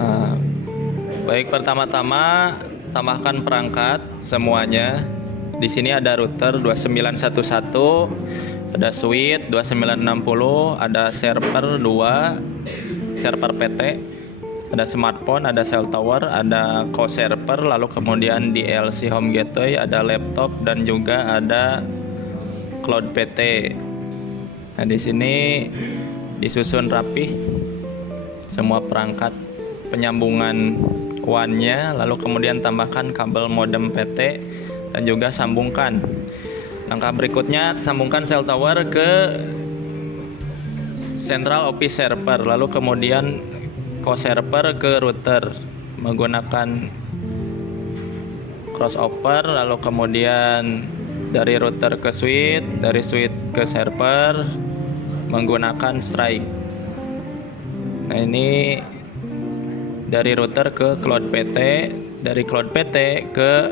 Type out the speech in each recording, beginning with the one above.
Nah, baik, pertama-tama tambahkan perangkat semuanya. Di sini ada router 2911, ada switch 2960, ada server 2, server PT, ada smartphone, ada cell tower, ada co-server, lalu kemudian DLC home gateway, ada laptop dan juga ada cloud PT. Nah, di sini disusun rapi semua perangkat penyambungan WAN-nya, lalu kemudian tambahkan kabel modem PT dan juga sambungkan. Langkah berikutnya, sambungkan cell tower ke central office server, lalu kemudian co-server ke router menggunakan crossover, lalu kemudian dari router ke switch, dari switch ke server menggunakan strike. Nah, ini dari router ke cloud PT, dari cloud PT ke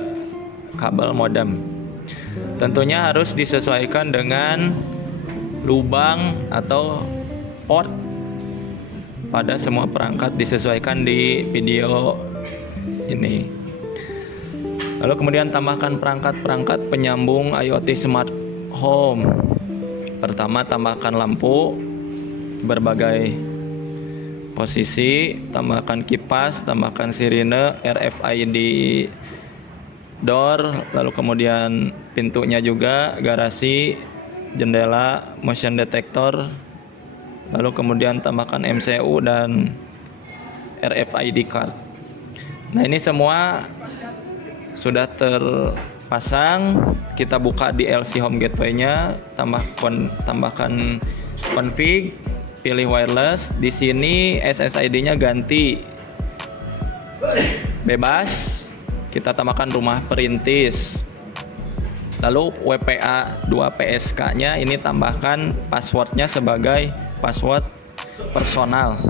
kabel modem. Tentunya harus disesuaikan dengan lubang atau port pada semua perangkat, disesuaikan di video ini. Lalu kemudian tambahkan perangkat-perangkat penyambung IoT Smart Home. Pertama, tambahkan lampu berbagai posisi, tambahkan kipas, tambahkan sirine, RFID door, lalu kemudian pintunya juga, garasi, jendela, motion detector, lalu kemudian tambahkan MCU dan RFID card. Nah, ini semua sudah terpasang. Kita buka DLC home gateway-nya, tambahkan config, pilih wireless. Di sini SSID-nya ganti bebas. Kita tambahkan rumah perintis. Lalu WPA 2 PSK-nya ini tambahkan passwordnya sebagai password personal.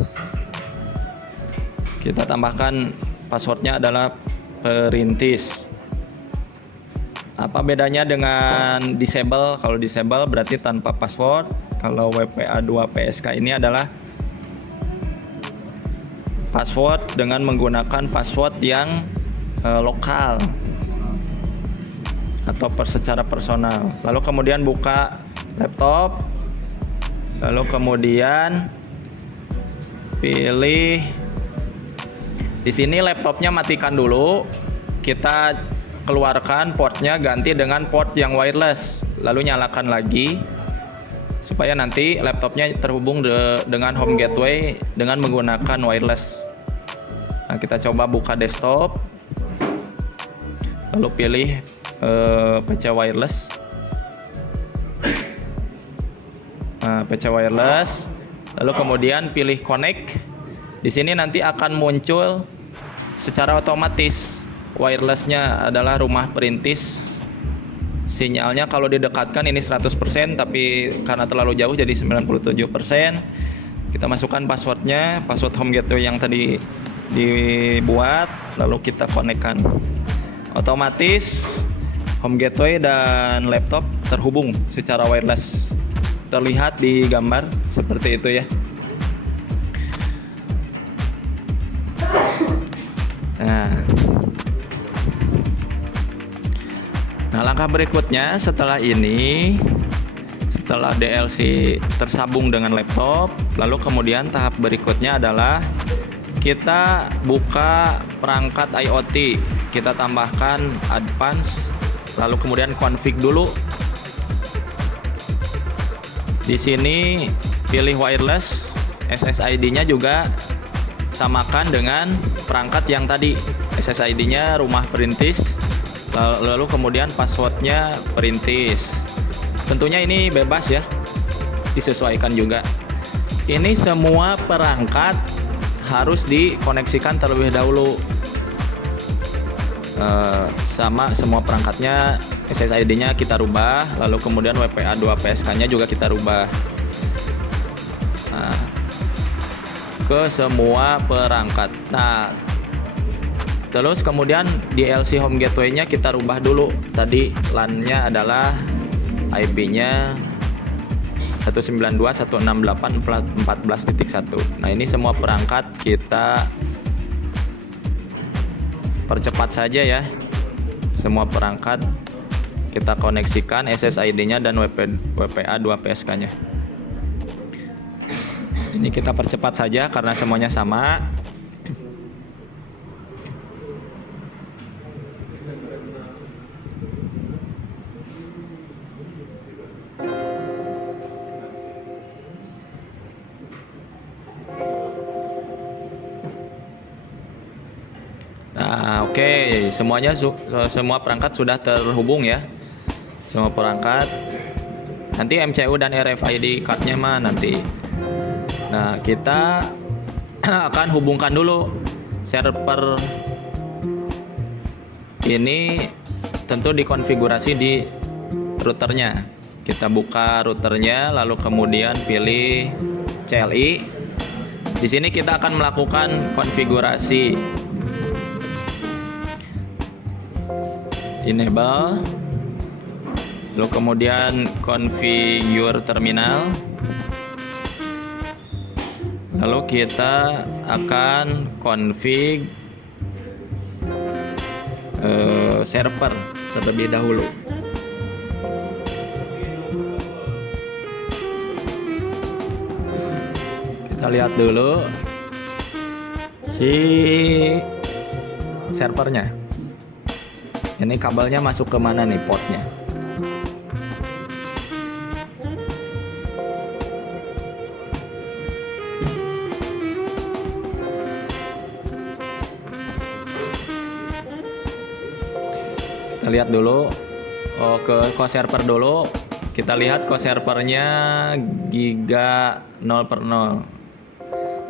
Kita tambahkan passwordnya adalah perintis. Apa bedanya dengan disable? Kalau disable berarti tanpa password. Kalau WPA 2 PSK ini adalah password dengan menggunakan password yang lokal atau secara personal. Lalu kemudian buka laptop, lalu kemudian pilih di sini laptopnya, matikan dulu. Kita keluarkan portnya, ganti dengan port yang wireless, lalu nyalakan lagi supaya nanti laptopnya terhubung dengan home gateway dengan menggunakan wireless. Nah, kita coba buka desktop, lalu pilih PC wireless. Nah, PC wireless, lalu kemudian pilih connect. Di sini nanti akan muncul secara otomatis wirelessnya adalah rumah perintis. Sinyalnya kalau didekatkan ini 100%, tapi karena terlalu jauh jadi 97%. Kita masukkan passwordnya, password home gateway yang tadi dibuat, lalu kita konekkan. Otomatis home gateway dan laptop terhubung secara wireless. Terlihat di gambar seperti itu ya. Nah, langkah berikutnya setelah DLC tersambung dengan laptop, lalu kemudian tahap berikutnya adalah kita buka perangkat IoT. Kita tambahkan advance, lalu kemudian config dulu. Di sini pilih wireless, SSID-nya juga samakan dengan perangkat yang tadi. SSID-nya rumah perintis, lalu kemudian passwordnya perintis. Tentunya ini bebas ya, disesuaikan juga. Ini semua perangkat harus dikoneksikan terlebih dahulu. Sama semua perangkatnya, SSID-nya kita rubah, lalu kemudian WPA 2 PSK-nya juga kita rubah. Nah, ke semua perangkat. Nah, terus kemudian DLC home gateway-nya kita rubah dulu. Tadi LAN-nya adalah IP-nya 192.168.14.1. Nah, ini semua perangkat kita percepat saja ya. Semua perangkat kita koneksikan SSID-nya dan WPA 2 PSK-nya. Ini kita percepat saja karena semuanya sama. Nah, oke, semua perangkat sudah terhubung ya. Semua perangkat. Nanti MCU dan RFID card-nya mah nanti. Nah, kita akan hubungkan dulu server ini, tentu dikonfigurasi di routernya. Kita buka routernya, lalu kemudian pilih CLI. Di sini kita akan melakukan konfigurasi enable, lalu kemudian configure terminal, lalu kita akan config server terlebih dahulu. Kita lihat dulu si servernya. Ini kabelnya masuk ke mana nih portnya? Kita lihat dulu ke co-server dulu. Kita lihat co-servernya giga 0/0.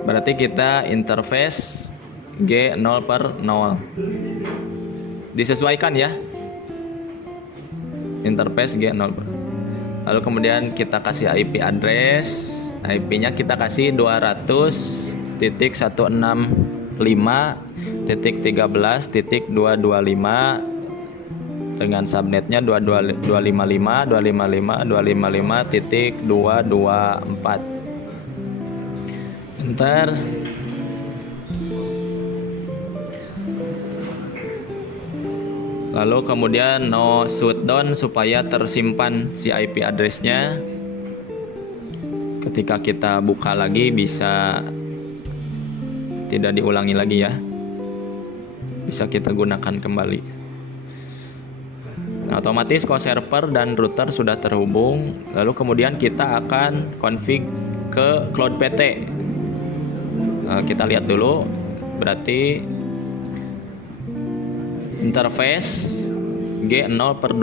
Berarti kita interface G 0/0. Disesuaikan ya, interface G0. Lalu kemudian kita kasih IP address. IP-nya kita kasih 200.165.13.225 dengan subnetnya 255.255.254. Enter. Lalu kemudian no shutdown supaya tersimpan si IP address-nya. Ketika kita buka lagi bisa tidak diulangi lagi ya. Bisa kita gunakan kembali. Nah, otomatis co-server dan router sudah terhubung. Lalu kemudian kita akan config ke Cloud PT. Nah, kita lihat dulu. Berarti interface G0/2.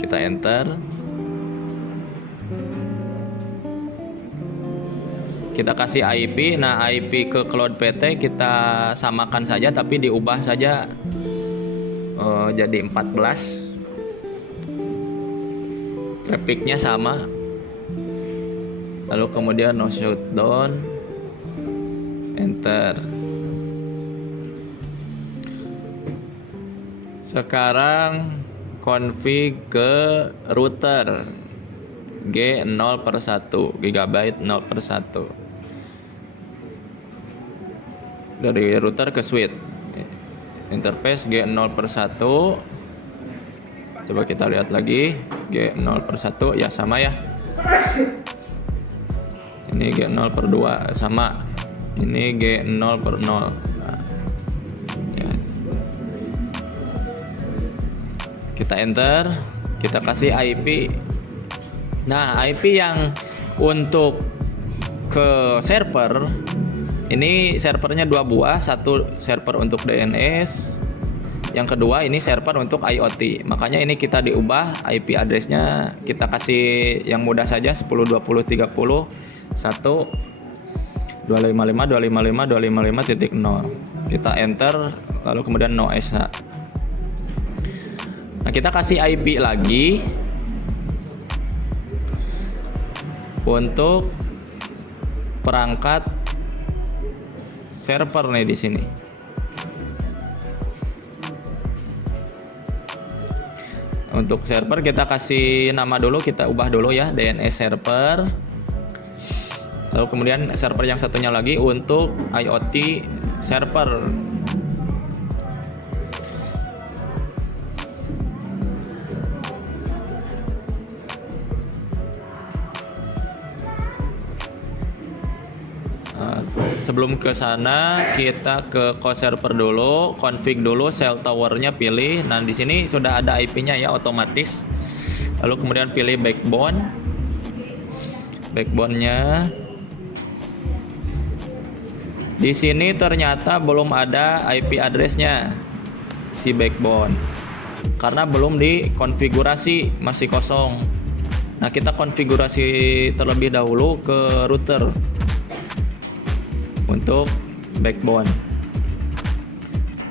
Kita enter. Kita kasih IP. Nah, IP ke Cloud PT kita samakan saja, tapi diubah saja jadi 14. Trafficnya sama. Lalu kemudian no shutdown. Enter. Sekarang config ke router G0/1, gigabyte 0/1. Dari router ke switch. Interface G0/1. Coba kita lihat lagi. G0/1 ya sama ya. Ini G0/2 sama. Ini G0/0. Kita enter, kita kasih IP. Nah, IP yang untuk ke server ini servernya 2 buah, satu server untuk DNS, yang kedua ini server untuk IoT. Makanya ini kita diubah IP address-nya, kita kasih yang mudah saja 10.20.30 1 255.255.255.0. Kita enter, lalu kemudian no SH. Nah, kita kasih IP lagi untuk perangkat server nih di sini. Untuk server kita kasih nama dulu, kita ubah dulu ya, DNS server. Lalu kemudian server yang satunya lagi untuk IoT server. Sebelum ke sana kita ke call server dulu, config dulu cell towernya pilih. Nah di sini sudah ada IP-nya ya otomatis. Lalu kemudian pilih backbone-nya. Di sini ternyata belum ada IP address-nya si backbone karena belum dikonfigurasi, masih kosong. Nah kita konfigurasi terlebih dahulu ke router untuk backbone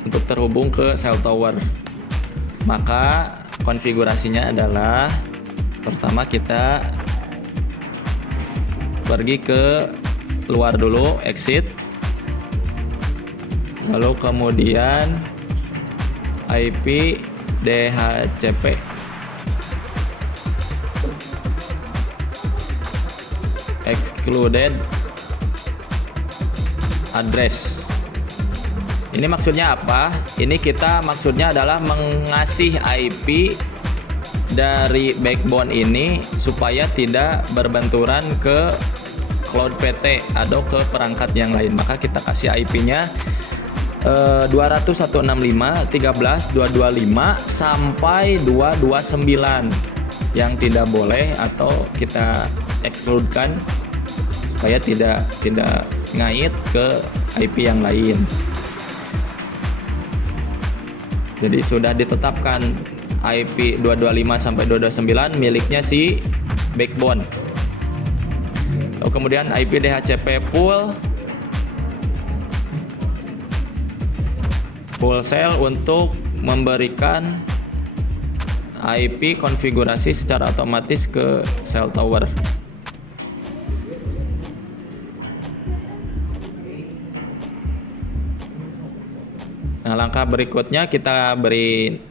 untuk terhubung ke cell tower. Maka konfigurasinya adalah pertama kita pergi ke luar dulu, exit, lalu kemudian IP DHCP excluded address. Ini maksudnya apa? Ini kita maksudnya adalah mengasih IP dari backbone ini supaya tidak berbenturan ke Cloud PT atau ke perangkat yang lain. Maka kita kasih IP-nya 201.165.13.225 sampai 229 yang tidak boleh atau kita exclude-kan supaya tidak ngait ke IP yang lain. Jadi sudah ditetapkan IP 225 sampai 229 miliknya si backbone. Lalu kemudian IP DHCP full cell untuk memberikan IP konfigurasi secara otomatis ke cell tower. Nah, langkah berikutnya kita beri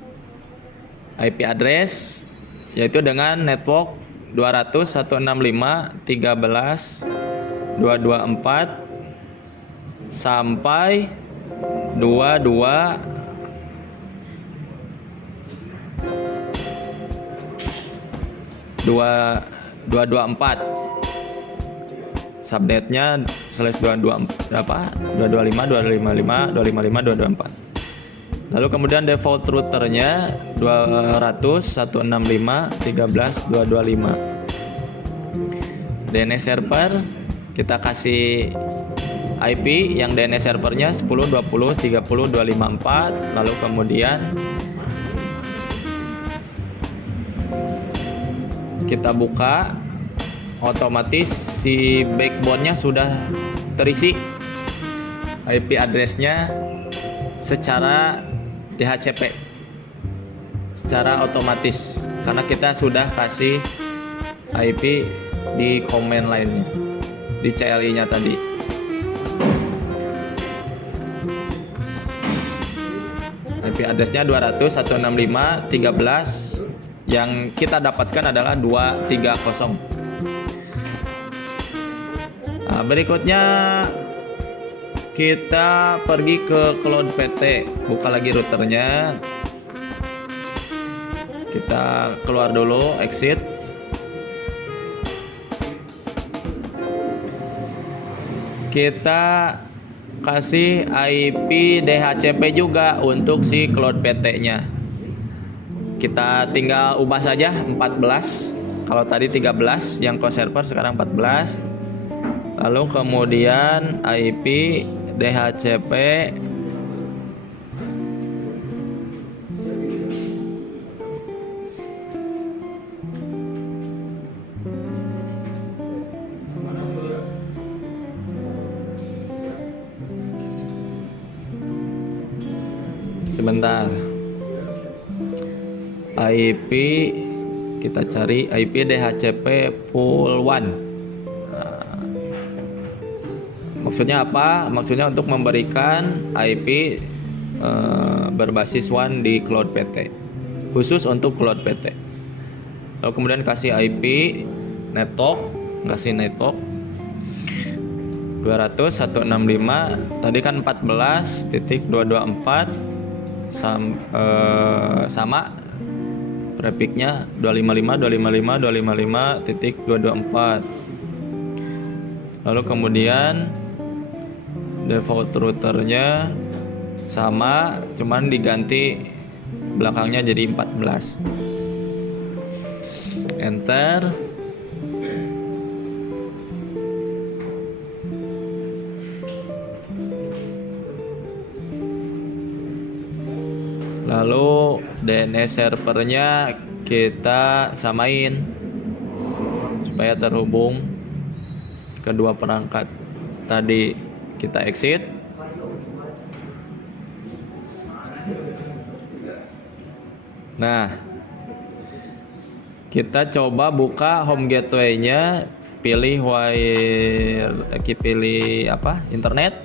IP address yaitu dengan network 201.165.13.224 sampai 224. Subnetnya /224 berapa? 225, 255, 255, 254. Lalu kemudian default routernya 200.165.13.225. DNS server kita kasih IP yang DNS servernya 10.20.30.254. Lalu kemudian kita buka, otomatis si backbone-nya sudah terisi IP address-nya secara DHCP secara otomatis karena kita sudah kasih IP di command line-nya di CLI-nya tadi. IP address-nya 200.165.13 yang kita dapatkan adalah 230. Nah, berikutnya kita pergi ke Cloud PT, buka lagi routernya. Kita keluar dulu, exit. Kita kasih IP DHCP juga untuk si Cloud PT-nya. Kita tinggal ubah saja 14. Kalau tadi 13 yang call server, sekarang 14. Lalu kemudian IP DHCP sebentar. IP kita cari IP DHCP full one. Maksudnya apa? Maksudnya untuk memberikan IP berbasis WAN di Cloud PT, khusus untuk Cloud PT. Lalu kemudian kasih IP network, kasih network 200.165, tadi kan 14.224 sama prefixnya 255.255.255.224. Lalu kemudian Default routernya sama, cuman diganti belakangnya jadi 14. Enter. Lalu DNS servernya kita samain supaya terhubung kedua perangkat. Tadi kita exit. Nah, kita coba buka home gateway-nya, pilih internet.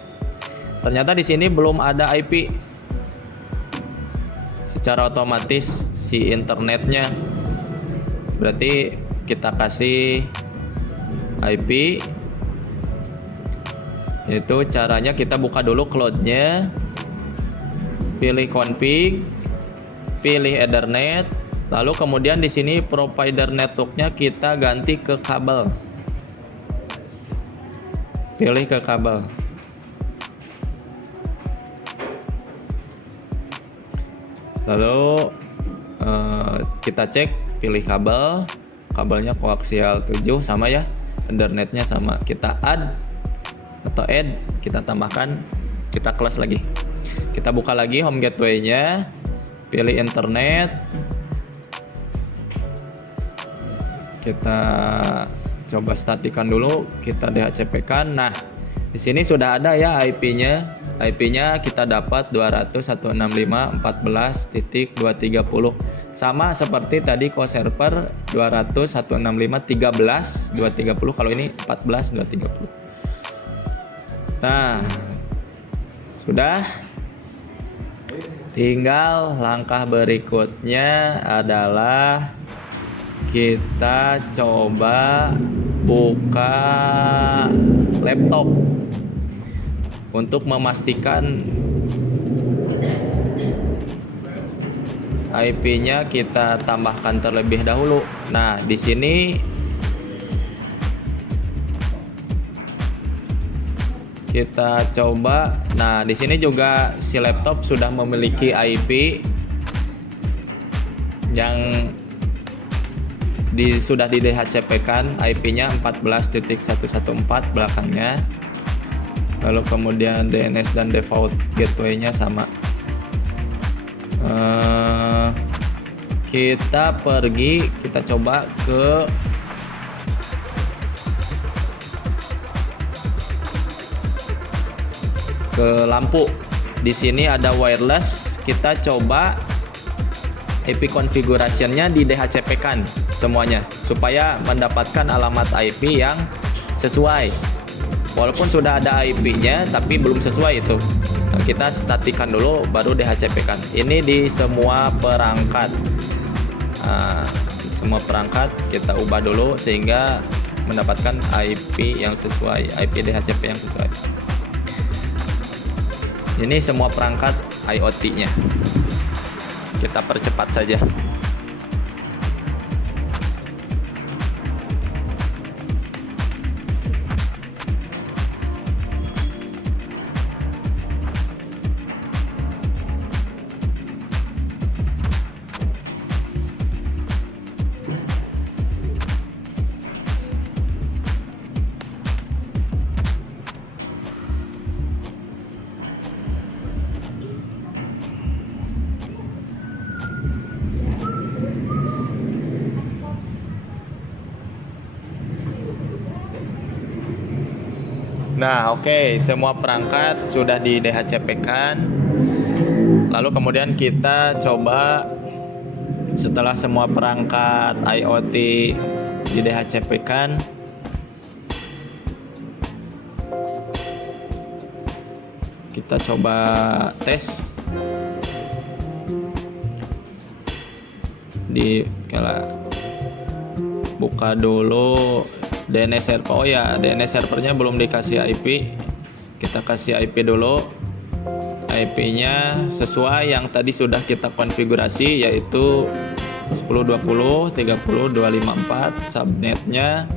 Ternyata di sini belum ada IP. Secara otomatis si internetnya. Berarti kita kasih IP. Itu caranya kita buka dulu cloud-nya. Pilih config, pilih Ethernet, lalu kemudian di sini provider networknya kita ganti ke kabel. Pilih ke kabel. Lalu kita cek, pilih kabel, kabelnya koaksial 7 sama ya, Ethernetnya sama. Kita add, kita tambahkan, kita close lagi. Kita buka lagi home gateway-nya, pilih internet, kita coba statikan dulu, kita DHCP-kan. Nah, di sini sudah ada ya IP-nya. IP-nya kita dapat 200.165.14.230. Sama seperti tadi co server 200.165.13.230. Kalau ini 14.230. Nah, sudah. Tinggal langkah berikutnya adalah kita coba buka laptop untuk memastikan IP-nya kita tambahkan terlebih dahulu. Nah, di sini kita coba. Nah, di sini juga si laptop sudah memiliki IP yang sudah di DHCP-kan, IP-nya 14.114 belakangnya. Lalu kemudian DNS dan default gateway-nya sama. Kita pergi, kita coba ke lampu. Di sini ada wireless. Kita coba IP configuration-nya di DHCP-kan semuanya supaya mendapatkan alamat IP yang sesuai. Walaupun sudah ada IP-nya tapi belum sesuai itu. Nah, kita statikan dulu baru DHCP-kan. Ini di semua perangkat. Nah, di semua perangkat kita ubah dulu sehingga mendapatkan IP yang sesuai, IP DHCP yang sesuai. Ini semua perangkat IoT-nya. Kita percepat saja. Nah, oke, semua perangkat sudah di DHCP-kan. Lalu kemudian kita coba setelah semua perangkat IoT di DHCP-kan, kita coba tes buka dulu DNS server. Oh ya, DNS servernya belum dikasih IP. Kita kasih IP dulu. IP-nya sesuai yang tadi sudah kita konfigurasi, yaitu 10.20.30.254. Subnetnya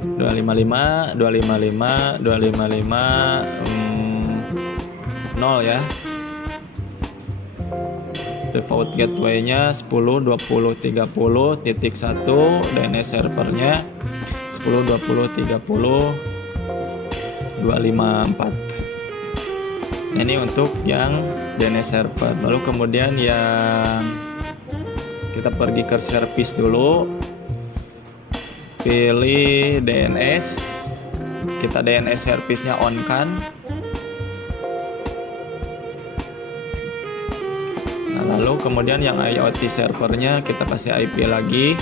255 255 255 0 ya. Default gateway-nya 10 20 30 titik 1, DNS servernya 10 20 30 254. Ini untuk yang DNS server. Lalu kemudian yang kita pergi ke service dulu, pilih DNS, kita DNS service-nya on kan. Nah, lalu kemudian yang IoT servernya kita kasih IP lagi,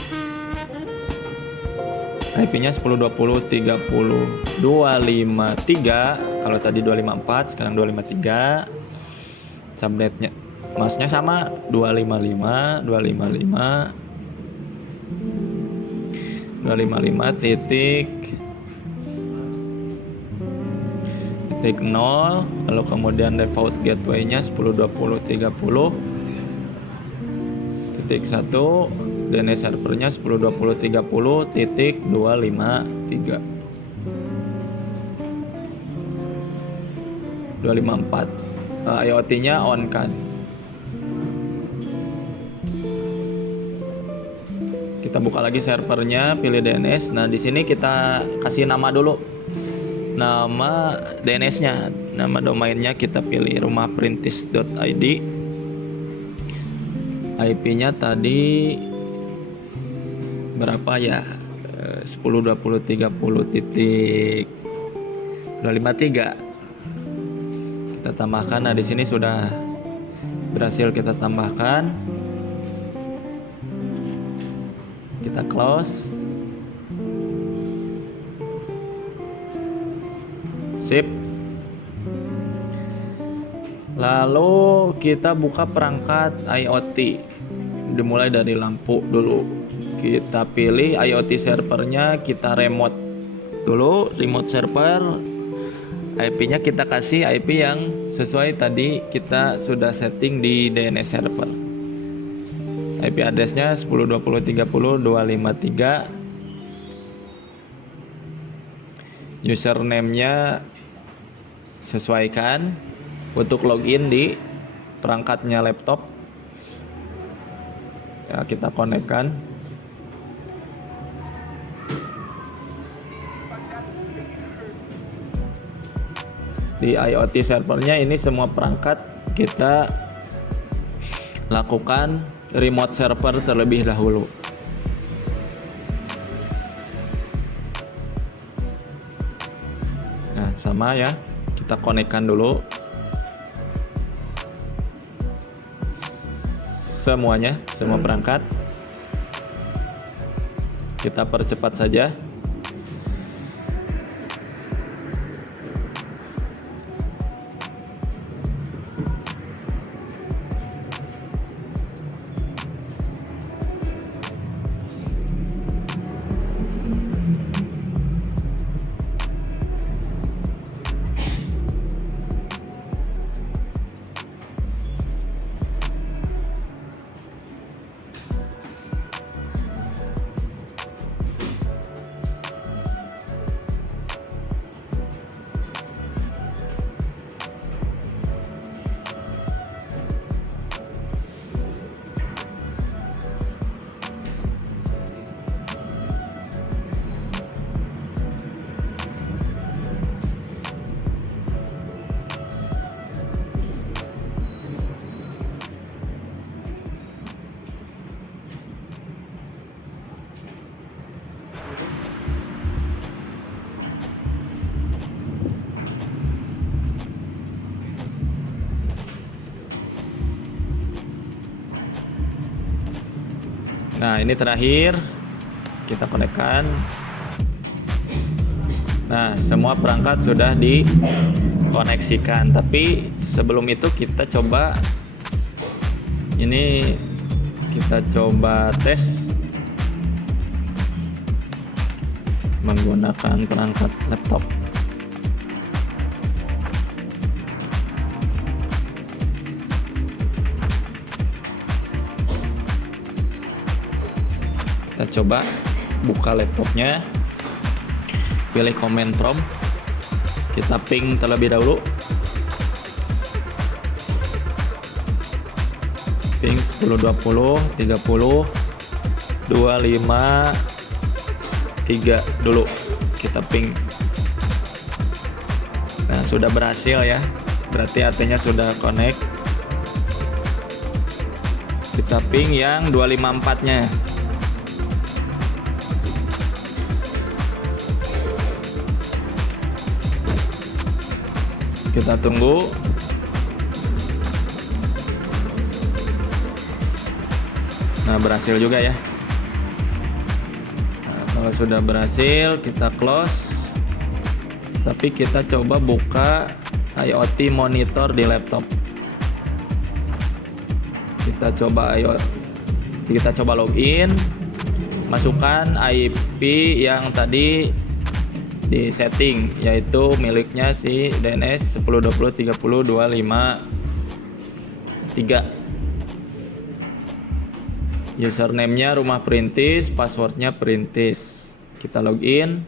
IP-nya 10.20.30.253. Kalau tadi 254, sekarang 253. Subnetnya masnya sama 255 titik 0. Lalu kemudian default gateway-nya 10.20.30 titik 1, DNS servernya 10.20.30 titik 254. IoT-nya on kan. Kita buka lagi servernya, pilih DNS. Nah, di sini kita kasih nama dulu. Nama DNS-nya, nama domainnya kita pilih rumahperintis.id. IP-nya tadi berapa ya? 10.20.30 titik 253. Kita tambahkan. Nah, di sini sudah berhasil kita tambahkan. Kita close. Sip. Lalu kita buka perangkat IoT. Dimulai dari lampu dulu. Kita pilih IoT servernya, kita remote dulu, remote server. IP-nya kita kasih IP yang sesuai tadi kita sudah setting di DNS server. IP address-nya 10.20.30.253. Username-nya sesuaikan untuk login di perangkatnya laptop. Ya, kita konekkan. Di IoT servernya ini semua perangkat kita lakukan remote server terlebih dahulu. Nah, sama ya, kita konekkan dulu semuanya, semua perangkat. Kita percepat saja. Nah, ini terakhir kita konekkan. Nah, semua perangkat sudah dikoneksikan. Tapi sebelum itu kita coba tes menggunakan perangkat laptop. Kita coba buka laptopnya. pilih command prompt. Kita ping terlebih dahulu. Ping 10 20 30 25 3 dulu. Kita ping. Nah, sudah berhasil ya. Berarti artinya sudah connect. Kita ping yang 254-nya. Kita tunggu. Nah, berhasil juga ya. Nah, kalau sudah berhasil, kita close. Tapi kita coba buka IoT monitor di laptop. Kita coba login, masukkan IP yang tadi di setting, yaitu miliknya si DNS 10203025 username-nya rumah perintis, passwordnya perintis. Kita login,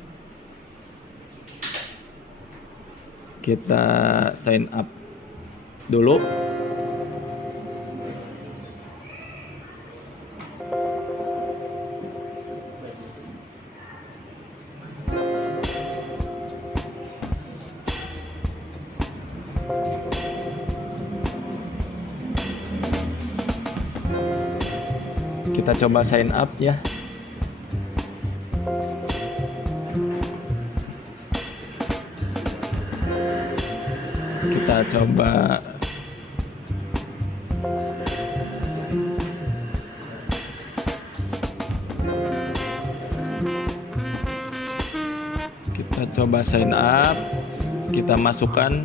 kita sign up dulu. Kita coba sign up ya. Kita coba sign up. Kita masukkan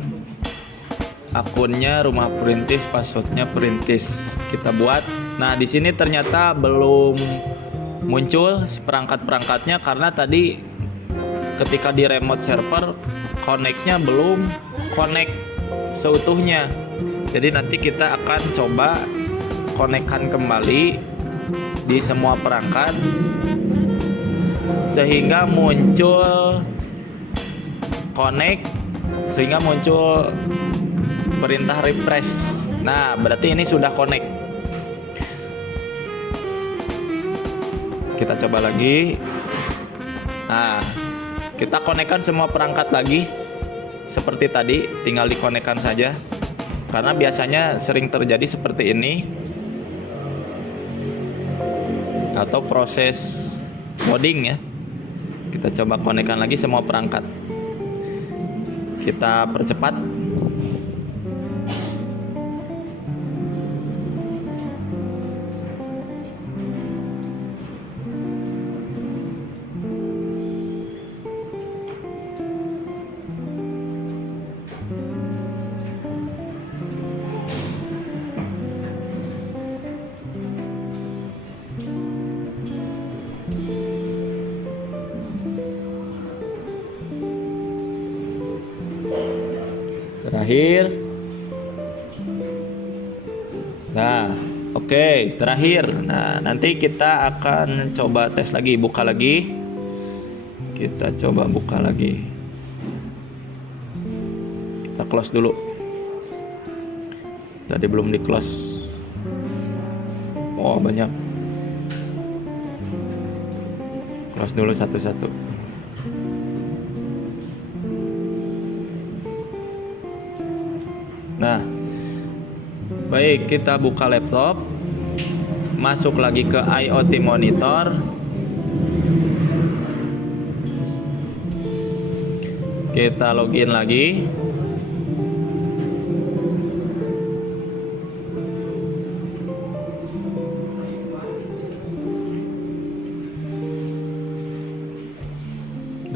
akunnya rumah perintis, passwordnya perintis. Kita buat. Nah, di sini ternyata belum muncul perangkat-perangkatnya karena tadi ketika di remote server connect-nya belum connect seutuhnya. Jadi nanti kita akan coba connect-kan kembali di semua perangkat sehingga muncul connect, sehingga muncul perintah refresh. Nah, berarti ini sudah connect. Kita coba lagi. Nah, kita konekkan semua perangkat lagi seperti tadi, tinggal dikonekkan saja. Karena biasanya sering terjadi seperti ini. Atau proses coding ya. Kita coba konekkan lagi semua perangkat. Kita percepat. Terakhir. Nah, oke, terakhir. Nah, nanti kita akan coba tes lagi, buka lagi. Kita coba buka lagi. Kita close dulu. Tadi belum di close. Oh, banyak. Close dulu satu-satu. Nah, baik, kita buka laptop, masuk lagi ke IoT monitor. Kita login lagi.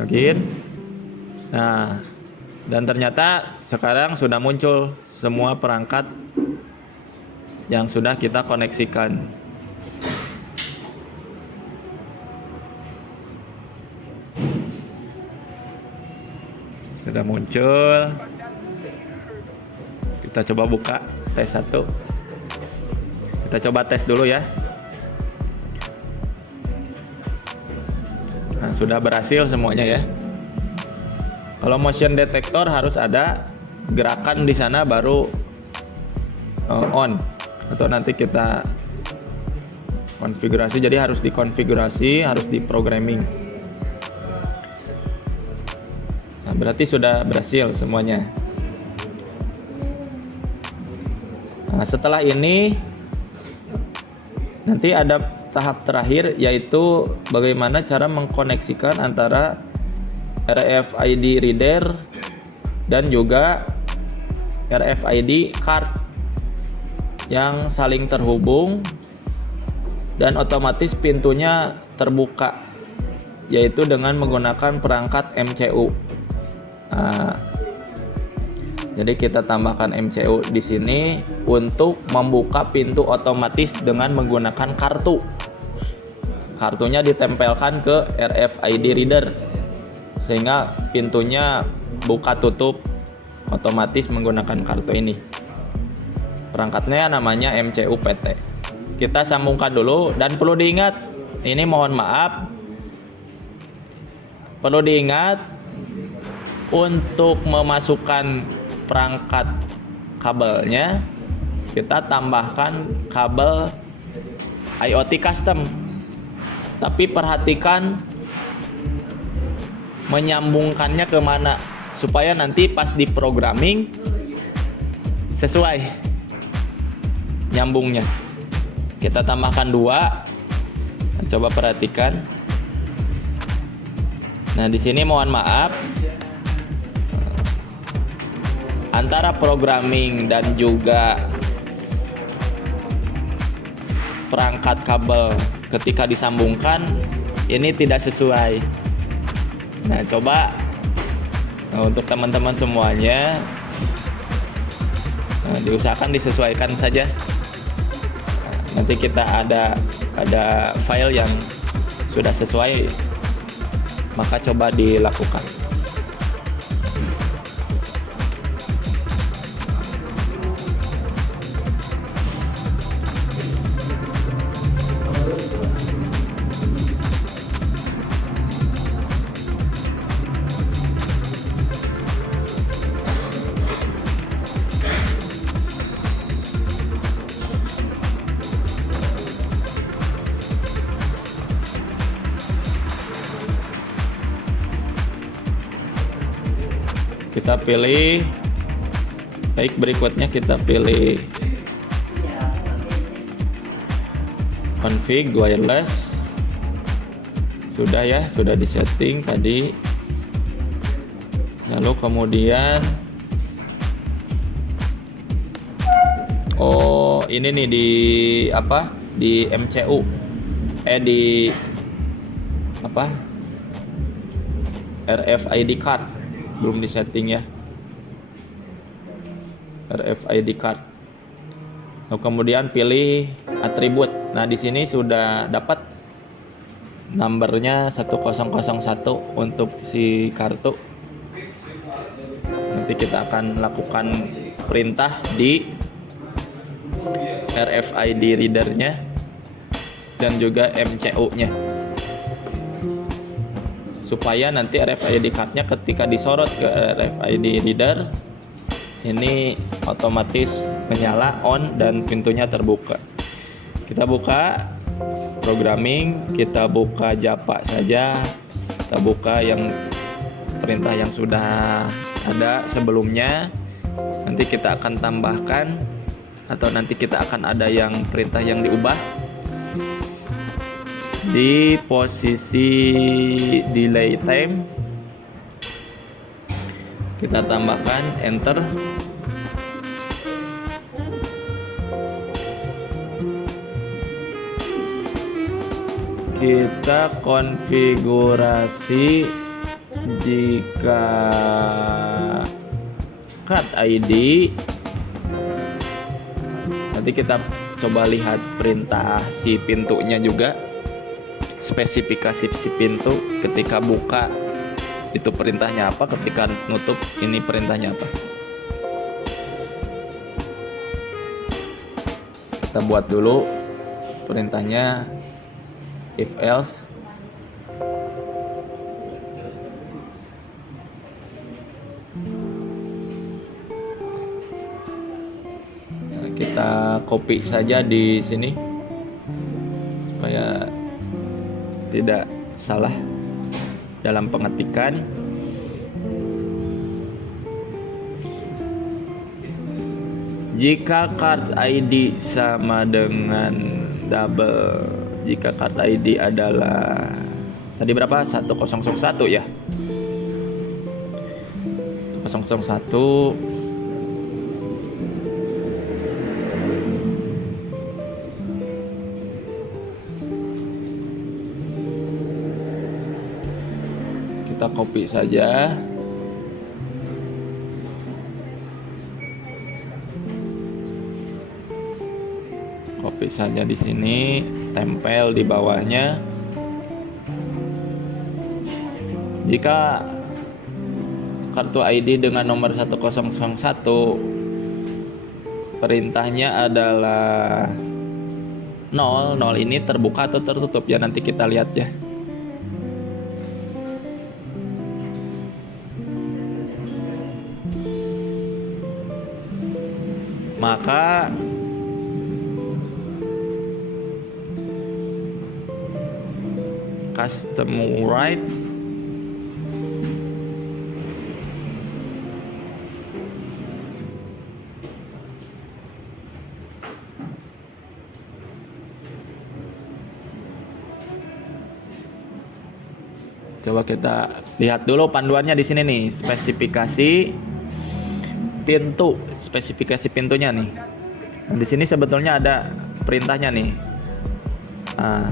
Login. Nah, dan ternyata sekarang sudah muncul semua perangkat yang sudah kita koneksikan. Sudah muncul. Kita coba buka tes 1. Kita coba tes dulu ya. Nah, sudah berhasil semuanya ya. Kalau motion detector harus ada gerakan di sana baru on, atau nanti kita konfigurasi. Jadi harus dikonfigurasi, harus diprogramming. Nah, berarti sudah berhasil semuanya. Nah, setelah ini nanti ada tahap terakhir, yaitu bagaimana cara mengkoneksikan antara RFID reader dan juga RFID card yang saling terhubung dan otomatis pintunya terbuka, yaitu dengan menggunakan perangkat MCU. Nah, jadi kita tambahkan MCU di sini untuk membuka pintu otomatis dengan menggunakan kartu. Kartunya ditempelkan ke RFID reader sehingga pintunya buka tutup otomatis menggunakan kartu ini. Perangkatnya namanya MCU PT. Kita sambungkan dulu, dan perlu diingat, ini mohon maaf, perlu diingat untuk memasukkan perangkat kabelnya, kita tambahkan kabel IoT custom. Tapi perhatikan menyambungkannya kemana supaya nanti pas di programming sesuai nyambungnya. Kita tambahkan 2. Coba perhatikan. Nah, di sini mohon maaf, antara programming dan juga perangkat kabel ketika disambungkan ini tidak sesuai. Nah, coba untuk teman-teman semuanya diusahakan disesuaikan saja. Nanti kita ada file yang sudah sesuai, maka coba dilakukan. Kita pilih, baik, berikutnya kita pilih config wireless. Sudah ya, sudah disetting tadi. Lalu kemudian ini nih di MCU di RFID card belum disetting ya, RFID card. Lalu kemudian pilih atribut. Nah, di sini sudah dapat nomornya 1001 untuk si kartu. Nanti kita akan lakukan perintah di RFID readernya dan juga MCU-nya, supaya nanti RFID card-nya ketika disorot ke RFID reader ini otomatis menyala, on, dan pintunya terbuka. Kita buka programming, kita buka Java saja, kita buka yang perintah yang sudah ada sebelumnya. Nanti kita akan tambahkan, atau nanti kita akan ada yang perintah yang diubah di posisi delay time. Kita tambahkan, enter. Kita konfigurasi jika card ID. Nanti kita coba lihat perintah si pintunya juga, spesifikasi si pintu. Ketika buka itu perintahnya apa, ketika nutup ini perintahnya apa. Kita buat dulu perintahnya, if else. Kita copy saja di sini supaya tidak salah dalam pengetikan. Jika card ID sama dengan double, jika card ID adalah tadi berapa? 1001 ya. 1001 kita copy saja. Copy saja di sini, tempel di bawahnya. Jika kartu ID dengan nomor 1001 perintahnya adalah 0, 0 ini terbuka atau tertutup ya, nanti kita lihat ya. Maka custom write coba kita lihat dulu panduannya di sini nih, spesifikasi pintu, spesifikasi pintunya nih. Nah, di sini sebetulnya ada perintahnya nih. Nah,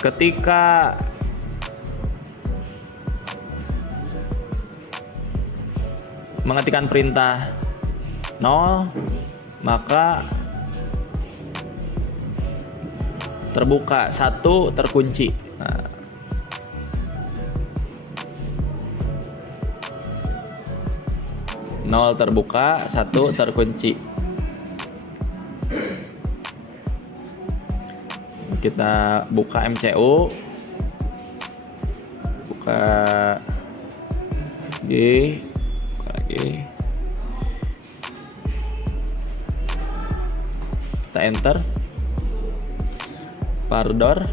ketika mengetikkan perintah 0, maka terbuka, 1 terkunci. Nah, nol terbuka, 1 terkunci. Kita buka MCU, buka lagi, kita enter pardor.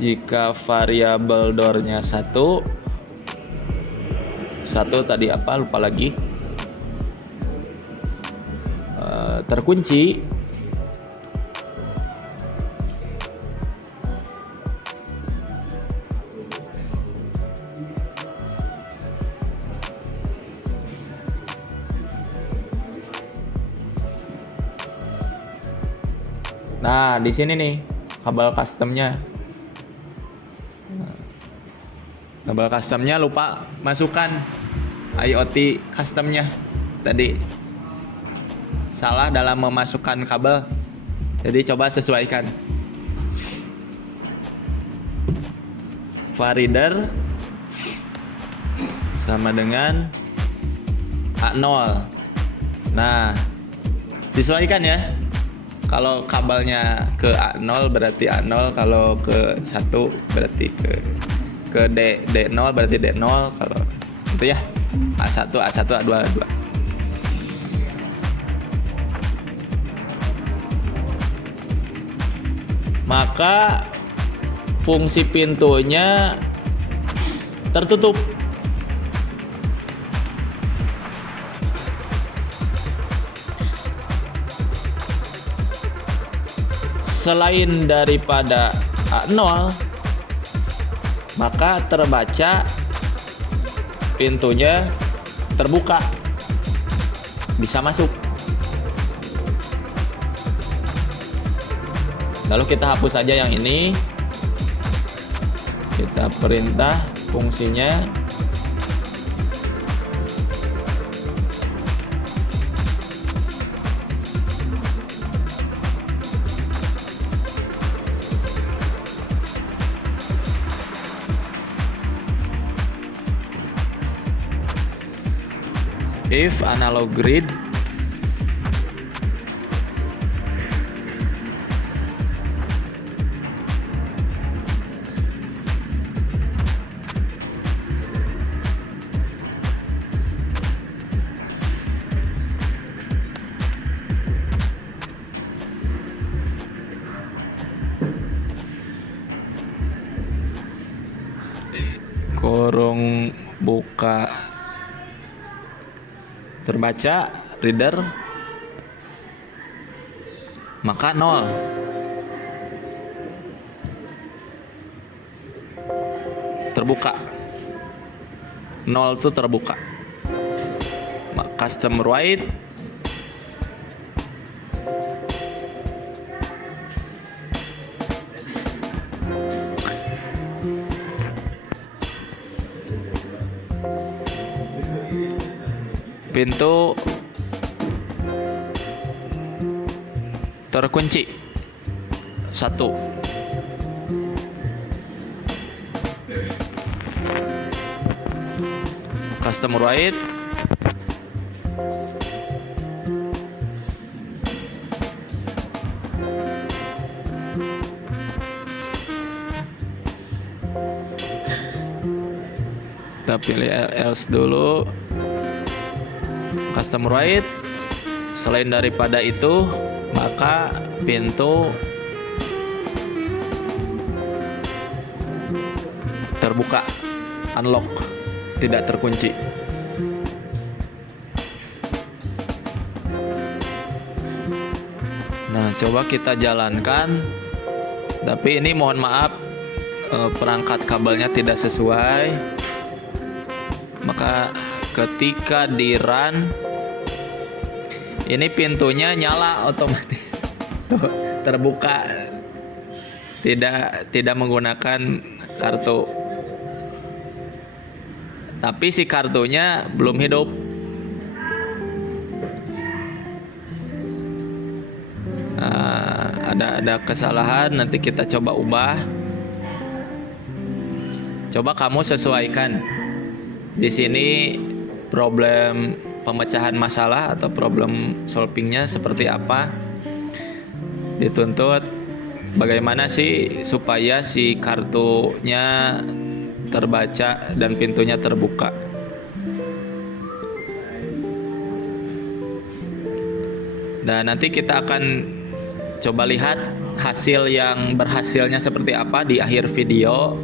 Jika variabel door-nya 1 tadi apa, lupa lagi, terkunci, nah di sini nih kabel customnya. Kabel customnya lupa masukkan IoT customnya tadi, salah dalam memasukkan kabel, jadi coba sesuaikan. Varider sama dengan A0. Nah, sesuaikan ya. Kalau kabelnya ke A0 berarti A0, kalau ke 1 berarti ke D0 berarti D0, kalau itu ya A1 A2 A2. Maka fungsi pintunya tertutup. Selain daripada A0, maka terbaca pintunya terbuka, bisa masuk. Lalu kita hapus saja yang ini, kita perintah fungsinya if analog grid kurung buka terbaca reader, maka 0. Terbuka 0 itu terbuka. Custom write pintu terkunci 1. Custom write kita pilih else dulu. Custom write, selain daripada itu maka pintu terbuka, unlock, tidak terkunci. Nah, coba kita jalankan. Tapi ini mohon maaf, perangkat kabelnya tidak sesuai. Maka ketika di run, ini pintunya nyala otomatis. Tuh, terbuka. Tidak menggunakan kartu. Tapi si kartunya belum hidup. Ada kesalahan, nanti kita coba ubah. Coba kamu sesuaikan. Di sini problem pemecahan masalah atau problem solvingnya seperti apa. Dituntut bagaimana sih supaya si kartunya terbaca dan pintunya terbuka. Dan nanti kita akan coba lihat hasil yang berhasilnya seperti apa di akhir video.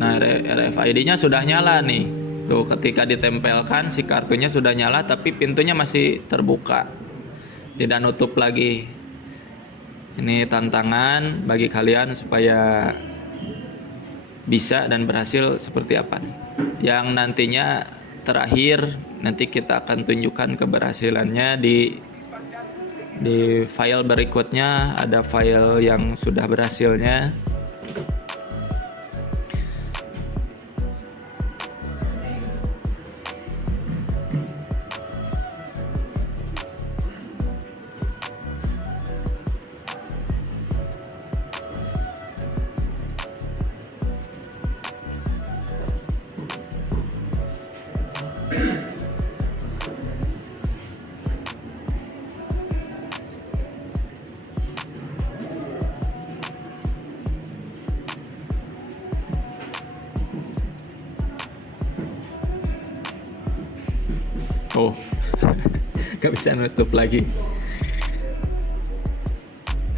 Nah, RFID-nya sudah nyala nih. Tuh, ketika ditempelkan si kartunya sudah nyala tapi pintunya masih terbuka. Tidak nutup lagi. Ini tantangan bagi kalian supaya bisa dan berhasil seperti apa nih. Yang nantinya terakhir nanti kita akan tunjukkan keberhasilannya di file berikutnya, ada file yang sudah berhasilnya. Oh, gak bisa nutup lagi.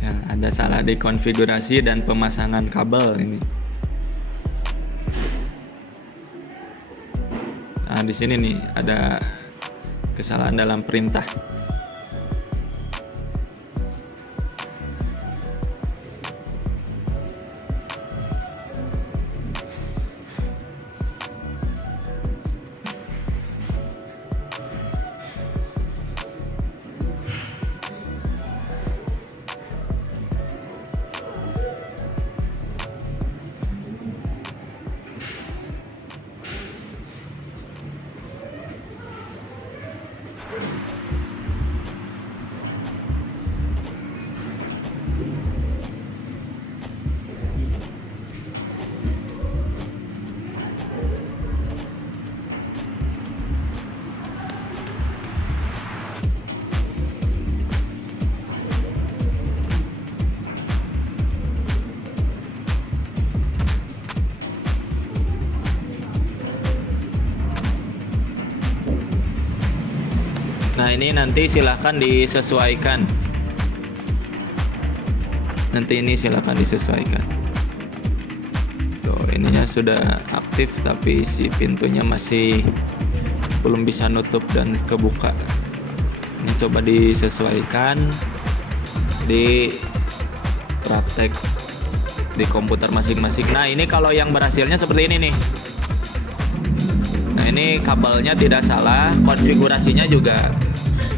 Ya, ada salah di konfigurasi dan pemasangan kabel ini. Nah, di sini nih ada kesalahan dalam perintah. Nah, ini nanti silahkan disesuaikan. Nanti ini silahkan disesuaikan. Tuh, ininya sudah aktif tapi si pintunya masih belum bisa nutup dan kebuka. Ini coba disesuaikan di praktek di komputer masing-masing. Nah, ini kalau yang berhasilnya seperti ini nih. Nah, ini kabelnya tidak salah, konfigurasinya juga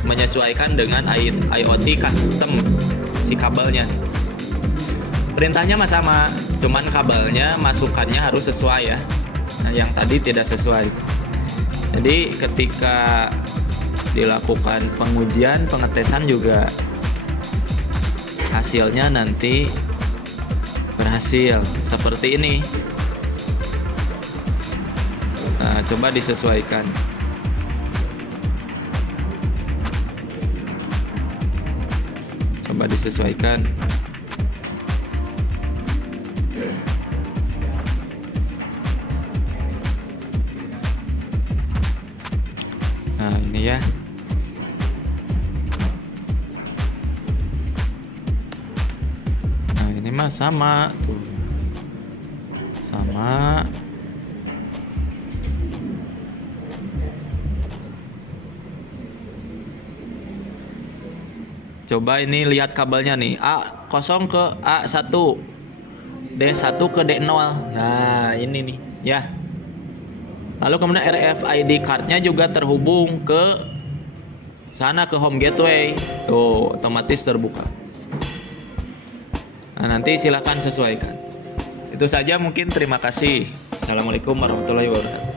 menyesuaikan dengan IoT custom si kabelnya. Perintahnya mah sama, cuman kabelnya masukannya harus sesuai ya. Nah, yang tadi tidak sesuai. Jadi ketika dilakukan pengujian, pengetesan juga hasilnya nanti berhasil seperti ini. Nah, coba disesuaikan. Coba disesuaikan. Nah, ini ya. Nah, ini mah sama tuh. Sama. Coba ini lihat kabelnya nih, A0 ke A1, D1 ke D0. Nah, ini nih ya. Lalu kemudian RFID cardnya juga terhubung ke sana, ke home gateway. Tuh, otomatis terbuka. Nah, nanti silahkan sesuaikan. Itu saja mungkin, terima kasih. Assalamualaikum warahmatullahi wabarakatuh.